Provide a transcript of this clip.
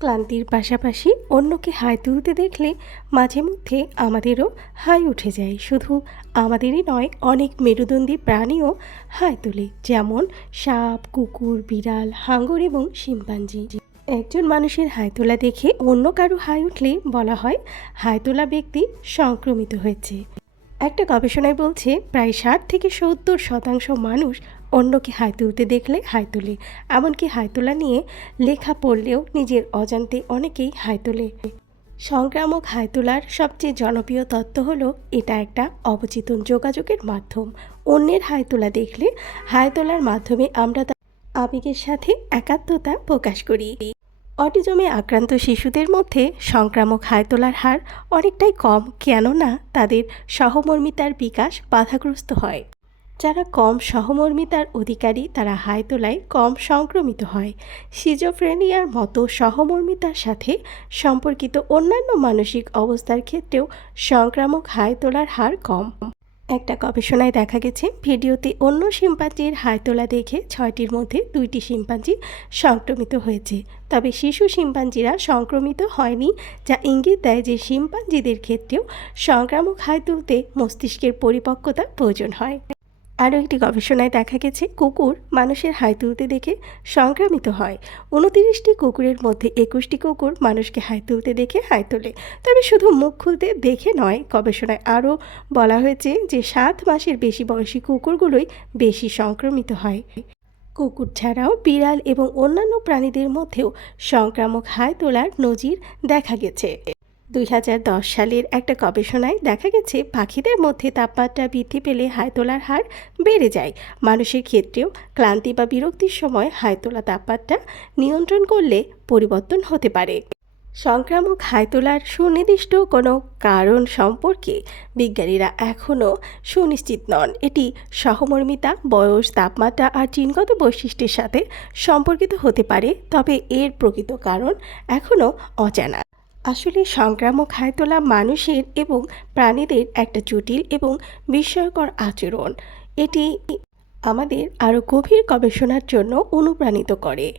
ক্লান্তির পাশাপাশি অন্যকে হাই তুলতে দেখলে মাঝে মধ্যে আমাদেরও হাই উঠে যায়। শুধু আমাদেরই নয়, অনেক মেরুদণ্ডী প্রাণীও হাই তোলে, যেমন সাপ, কুকুর, বিড়াল, হাঙ্গর এবং শিম্পাঞ্জি। একজন মানুষের হাই তোলা দেখে অন্য কারও হাই উঠলে বলা হয় হাই তোলা ব্যক্তি সংক্রমিত হয়েছে। একটা গবেষণায় বলছে, প্রায় ষাট থেকে সত্তর শতাংশ মানুষ অন্যকে হাই তুলতে দেখলে হাই তোলে। এমনকি হাই তোলা নিয়ে লেখা পড়লেও নিজের অজান্তে অনেকেই হাই তোলে। সংক্রামক হাই তোলার সবচেয়ে জনপ্রিয় তত্ত্ব হলো, এটা একটা অবচেতন যোগাযোগের মাধ্যম। অন্যের হাই তোলা দেখলে হাই তোলার মাধ্যমে আমরা তার আবেগের সাথে একাত্মতা প্রকাশ করি। অটিজমে আক্রান্ত শিশুদের মধ্যে সংক্রামক হাই তোলার হার অনেকটাই কম, কেননা তাদের সহমর্মিতার বিকাশ বাধাগ্রস্ত হয়। যারা কম সহমর্মিতার অধিকারী, তারা হাই তোলায় কম সংক্রমিত হয়। সিজোফ্রেনিয়ার মতো সহমর্মিতার সাথে সম্পর্কিত অন্যান্য মানসিক অবস্থার ক্ষেত্রেও সংক্রামক হাই তোলার হার কম। একটা গবেষণায় দেখা গেছে, ভিডিওতে অন্য শিম্পাঞ্জির হাই তোলা দেখে ছয়টির মধ্যে দুইটি শিম্পাঞ্জি সংক্রমিত হয়েছে। তবে শিশু শিম্পাঞ্জিরা সংক্রমিত হয়নি, যা ইঙ্গিত দেয় যে শিম্পাঞ্জিদের ক্ষেত্রেও সংক্রামক হাই তুলতে মস্তিষ্কের পরিপক্কতা প্রয়োজন হয়। আরও একটি গবেষণায় দেখা গেছে, কুকুর মানুষের হাই তুলতে দেখে সংক্রামিত হয়। উনতিরিশটি কুকুরের মধ্যে একুশটি কুকুর মানুষকে হাই তুলতে দেখে হাই তোলে। তবে শুধু মুখ খুলতে দেখে নয়, গবেষণায় আরও বলা হয়েছে যে সাত মাসের বেশি বয়সী কুকুরগুলোই বেশি সংক্রমিত হয়। কুকুর ছাড়াও বিড়াল এবং অন্যান্য প্রাণীদের মধ্যেও সংক্রামক হাই তোলার নজির দেখা গেছে। দুই হাজার দশ সালের একটা গবেষণায় দেখা গেছে, পাখিদের মধ্যে তাপমাত্রা বৃদ্ধি পেলে হাই তোলার হার বেড়ে যায়। মানুষের ক্ষেত্রেও ক্লান্তি বা বিরক্তির সময় হাই তোলা তাপমাত্রা নিয়ন্ত্রণ করলে পরিবর্তন হতে পারে। সংক্রামক হাই তোলার সুনির্দিষ্ট কোনো কারণ সম্পর্কে বিজ্ঞানীরা এখনও সুনিশ্চিত নন। এটি সহমর্মিতা, বয়স, তাপমাত্রা আর জিনগত বৈশিষ্ট্যের সাথে সম্পর্কিত হতে পারে, তবে এর প্রকৃত কারণ এখনও অজানা। আসলে সংক্রামক খায় তোলা মানুষের এবং প্রাণীদের একটা জটিল এবং বিস্ময়কর আচরণ। এটি আমাদের আরও গভীর গবেষণার জন্য অনুপ্রাণিত করে।